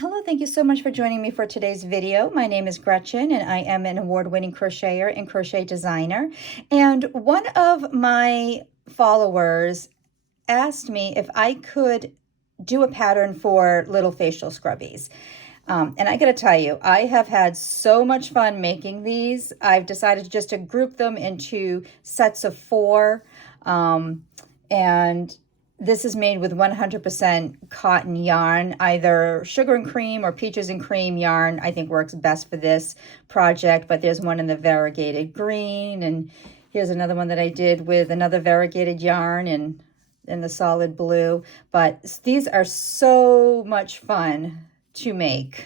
Hello, thank you so much for joining me for today's video. My name is Gretchen and I am an award-winning crocheter and crochet designer. And one of my followers asked me if I could do a pattern for little facial scrubbies. And I gotta tell you, I have had so much fun making these. I've decided just to group them into sets of 4. And this is made with 100% cotton yarn, either sugar and cream or peaches and cream yarn. I think works best for this project, but there's one in the variegated green, and here's another one that I did with another variegated yarn and in the solid blue. But these are so much fun to make.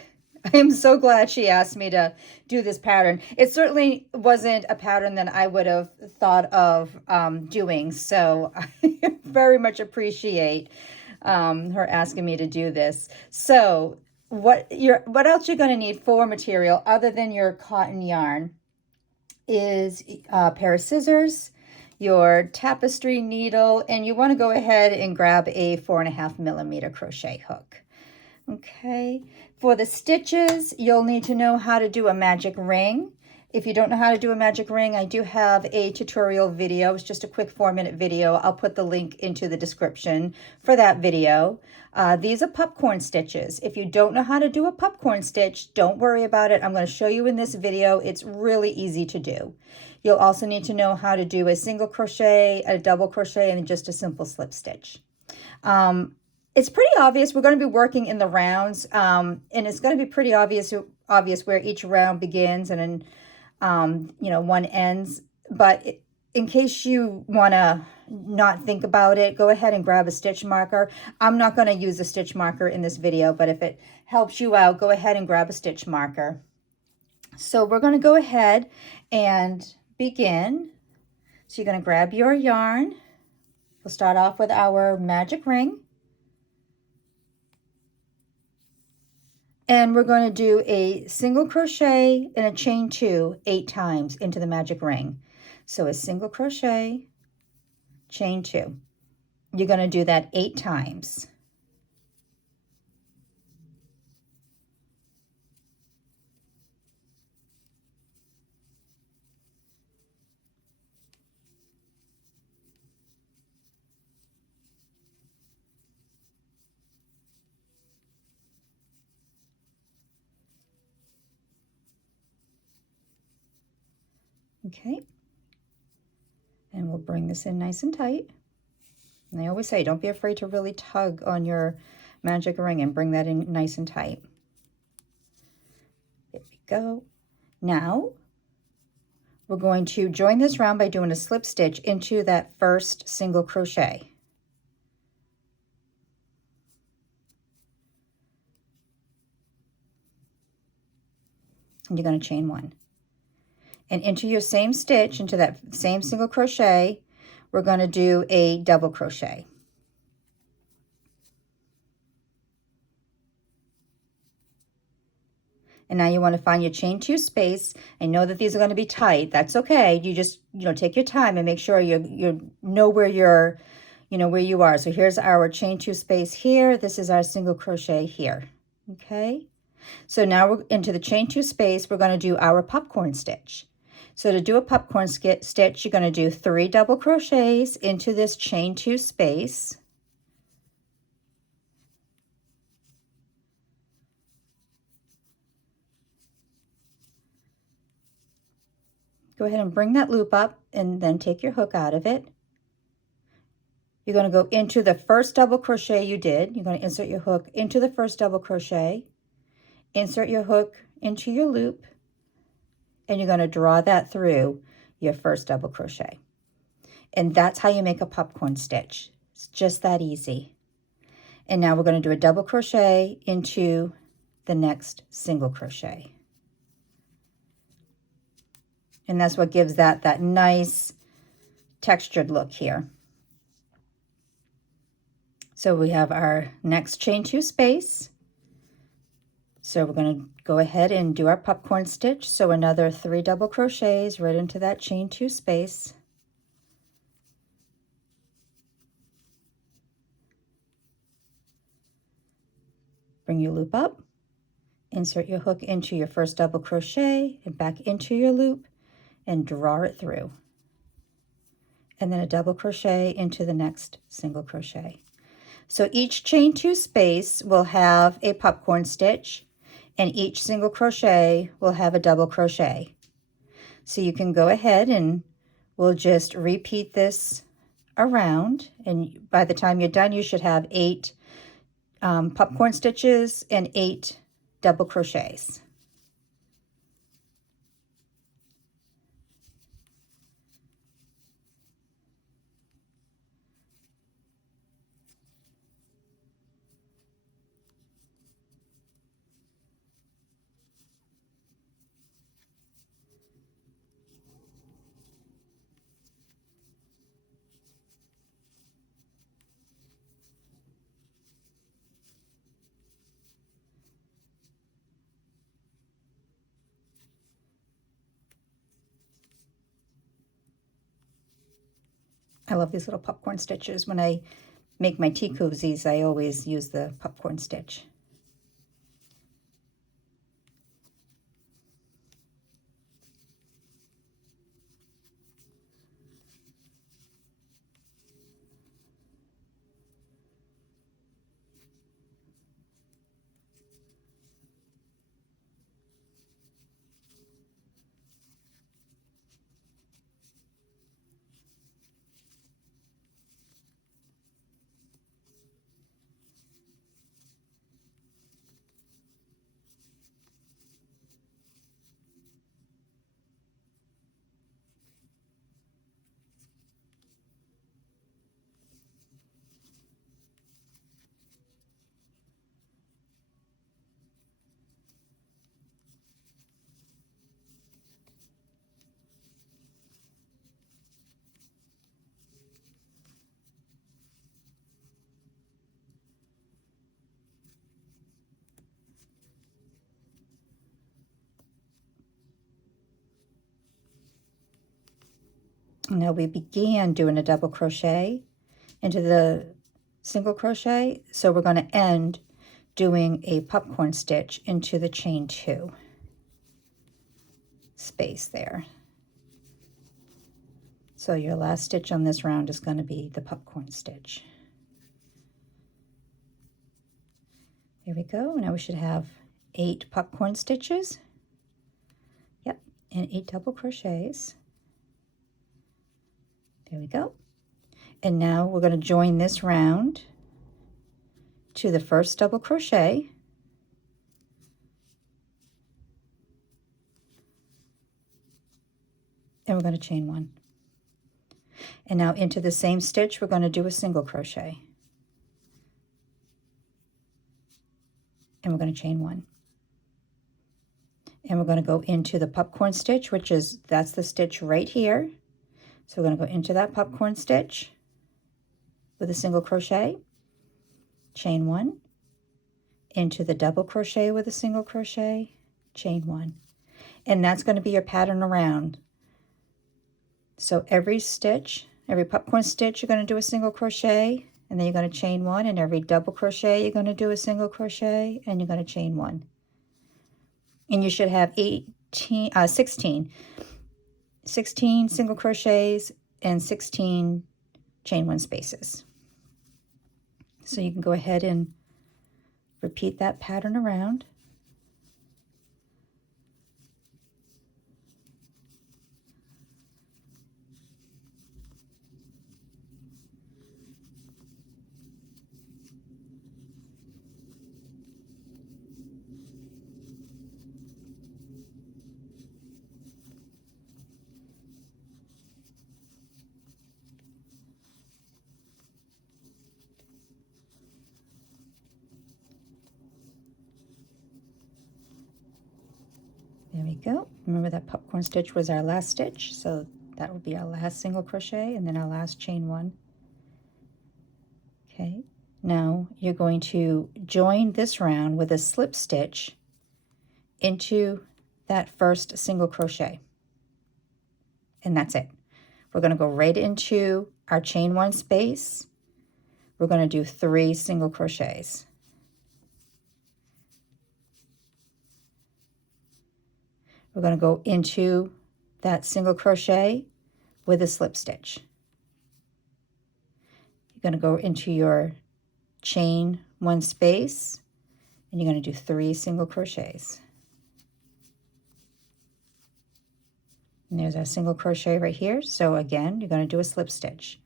I am so glad she asked me to do this pattern. It certainly wasn't a pattern that I would have thought of doing, so I very much appreciate her asking me to do this. So what else you're going to need for material other than your cotton yarn is a pair of scissors, your tapestry needle, and you want to go ahead and grab a 4.5mm crochet hook. Okay, for the stitches, you'll need to know how to do a magic ring. If you don't know how to do a magic ring, I do have a tutorial video. It's just a quick 4-minute video. I'll put the link into the description for that video. These are popcorn stitches. If you don't know how to do a popcorn stitch, don't worry about it. I'm going to show you in this video. It's really easy to do. You'll also need to know how to do a single crochet, a double crochet, and just a simple slip stitch. It's pretty obvious. We're going to be working in the rounds, and it's going to be pretty obvious where each round begins and then, one ends. But in case you want to not think about it, go ahead and grab a stitch marker. I'm not going to use a stitch marker in this video, but if it helps you out, go ahead and grab a stitch marker. So we're going to go ahead and begin. So you're going to grab your yarn. We'll start off with our magic ring. And we're going to do a single crochet and a chain 2 8 times into the magic ring. So a single crochet, chain 2. You're going to do that 8 times. Okay, and we'll bring this in nice and tight. And I always say, don't be afraid to really tug on your magic ring and bring that in nice and tight. There we go. Now, we're going to join this round by doing a slip stitch into that first single crochet. And you're going to chain 1. And into your same stitch, into that same single crochet, we're going to do a double crochet. And now you want to find your chain 2 space. I know that these are going to be tight. That's okay. You just, take your time and make sure you know where you're, where you are. So here's our chain 2 space here. This is our single crochet here. Okay. So now we're into the chain 2 space. We're going to do our popcorn stitch. So to do a popcorn stitch, you're going to do 3 double crochets into this chain 2 space. Go ahead and bring that loop up and then take your hook out of it. You're going to go into the first double crochet you did. You're going to insert your hook into the first double crochet, insert your hook into your loop, and you're going to draw that through your first double crochet. And that's how you make a popcorn stitch. It's just that easy. And now we're going to do a double crochet into the next single crochet. And that's what gives that nice textured look here. So we have our next chain 2 space. So we're going to go ahead and do our popcorn stitch. So another 3 double crochets right into that chain 2 space. Bring your loop up, insert your hook into your first double crochet and back into your loop and draw it through. And then a double crochet into the next single crochet. So each chain 2 space will have a popcorn stitch, and each single crochet will have a double crochet. So you can go ahead and we'll just repeat this around, and by the time you're done you should have 8 popcorn stitches and 8 double crochets. I love these little popcorn stitches. When I make my tea koozies, I always use the popcorn stitch. Now we began doing a double crochet into the single crochet, so we're going to end doing a popcorn stitch into the chain 2 space there. So your last stitch on this round is going to be the popcorn stitch. There we go. Now we should have 8 popcorn stitches. Yep, and 8 double crochets. There we go. And now we're going to join this round to the first double crochet. And we're going to chain 1. And now into the same stitch, we're going to do a single crochet. And we're going to chain 1. And we're going to go into the popcorn stitch, which is, that's the stitch right here. So we're going to go into that popcorn stitch with a single crochet, chain 1, into the double crochet with a single crochet, chain 1. And that's going to be your pattern around. So every stitch, every popcorn stitch, you're going to do a single crochet, and then you're going to chain 1, and every double crochet, you're going to do a single crochet, and you're going to chain 1. And you should have 16 single crochets and 16 chain 1 spaces. So you can go ahead and repeat that pattern around. There we go. Remember that popcorn stitch was our last stitch, so that will be our last single crochet and then our last chain 1. Okay, now you're going to join this round with a slip stitch into that first single crochet. And that's it. We're going to go right into our chain 1 space. We're going to do 3 single crochets. we're going to go into that single crochet with a slip stitch. You're going to go into your chain 1 space, and you're going to do 3 single crochets. And there's our single crochet right here. So again, you're going to do a slip stitch.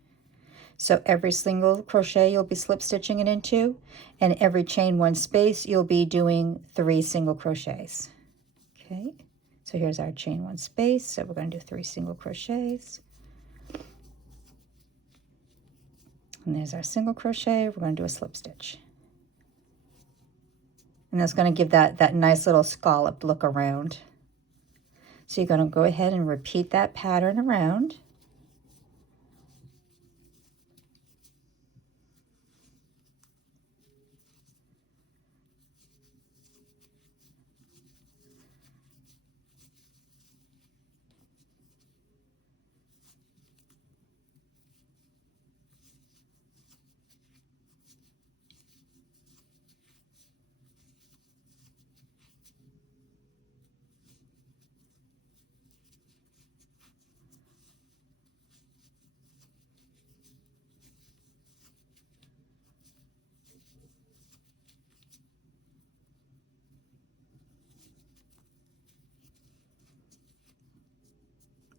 So every single crochet you'll be slip stitching it into, and every chain 1 space you'll be doing 3 single crochets. Okay, so here's our chain 1 space. So we're going to do 3 single crochets. And there's our single crochet. We're going to do a slip stitch. And that's going to give that nice little scalloped look around. So you're going to go ahead and repeat that pattern around.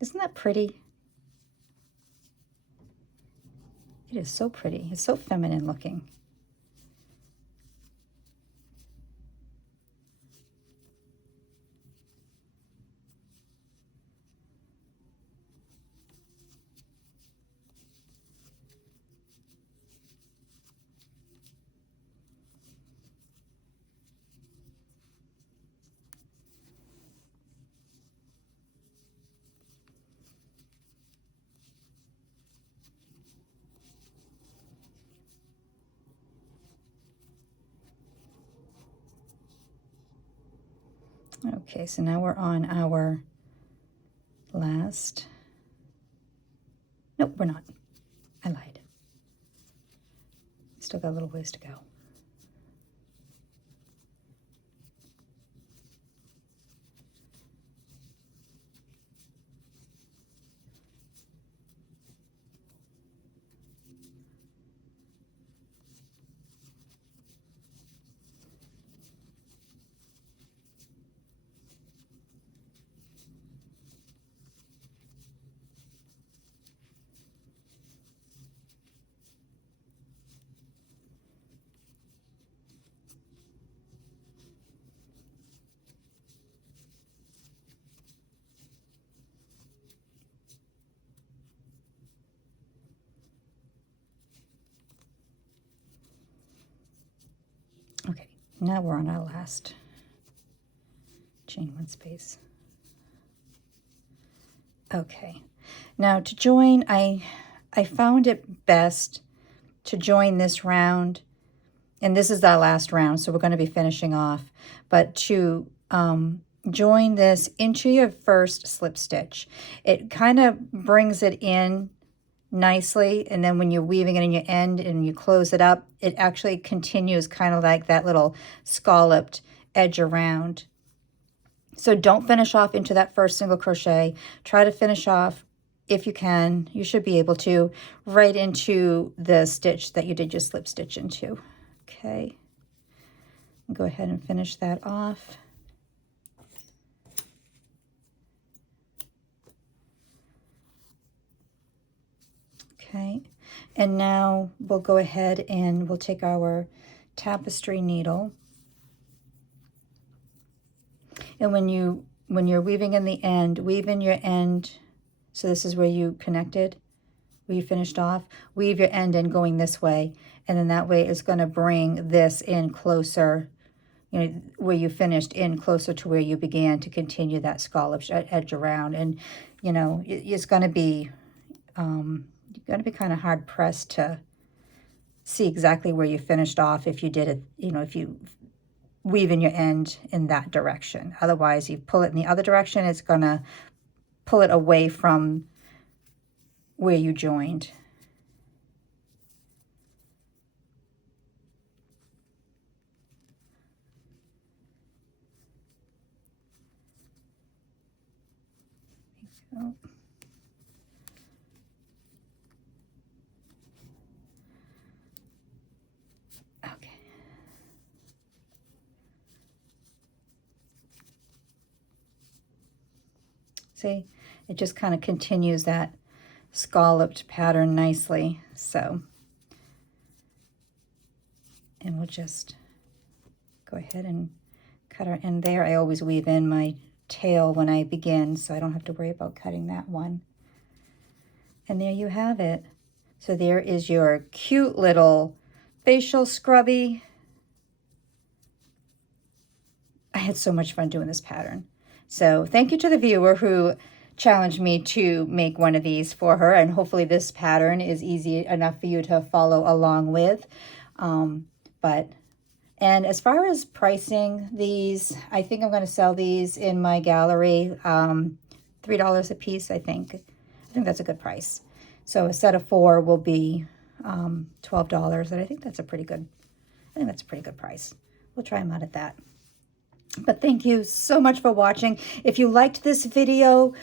Isn't that pretty? It is so pretty. It's so feminine looking. Okay, so now we're on our last, nope, we're not. I lied. Still got a little ways to go. Okay, now we're on our last chain 1 space. Okay, now to join, I found it best to join this round, and this is our last round, so we're going to be finishing off, but to join this into your first slip stitch. It kind of brings it in nicely, and then when you're weaving it in your end and you close it up, it actually continues kind of like that little scalloped edge around. So don't finish off into that first single crochet. Try to finish off, if you can, you should be able to, right into the stitch that you did your slip stitch into. Okay, go ahead and finish that off. Okay, and now we'll go ahead and we'll take our tapestry needle, and when you're weaving in the end, weave in your end. So this is where you connected, where you finished off. Weave your end in going this way, and then that way it's going to bring this in closer, you know, where you finished, in closer to where you began, to continue that scalloped edge around. And you know, it's going to be you're going to be kind of hard pressed to see exactly where you finished off if you did it, you know, if you weave in your end in that direction. Otherwise, you pull it in the other direction, it's going to pull it away from where you joined. Oh. Okay. See, it just kind of continues that scalloped pattern nicely. So, and we'll just go ahead and cut our end there. I always weave in my tail when I begin, so I don't have to worry about cutting that one. And there you have it. So there is your cute little facial scrubby. I had so much fun doing this pattern. So thank you to the viewer who challenged me to make one of these for her, and hopefully this pattern is easy enough for you to follow along with. And as far as pricing these, I think I'm going to sell these in my gallery, $3 a piece, I think. I think that's a good price. So a set of 4 will be $12, and I think that's a pretty good price. We'll try them out at that. But thank you so much for watching. If you liked this video,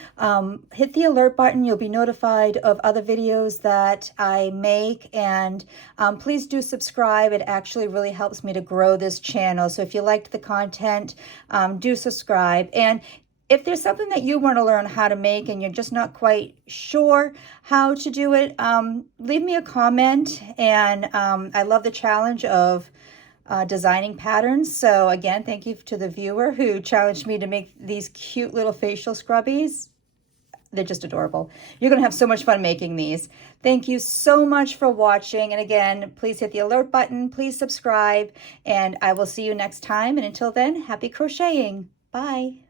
hit the alert button. You'll be notified of other videos that I make. And please do subscribe. It actually really helps me to grow this channel. So if you liked the content, do subscribe. And if there's something that you want to learn how to make and you're just not quite sure how to do it, leave me a comment. And I love the challenge of designing patterns. So again, thank you to the viewer who challenged me to make these cute little facial scrubbies. They're just adorable. You're going to have so much fun making these. Thank you so much for watching. And again, please hit the alert button. Please subscribe. And I will see you next time. And until then, happy crocheting. Bye.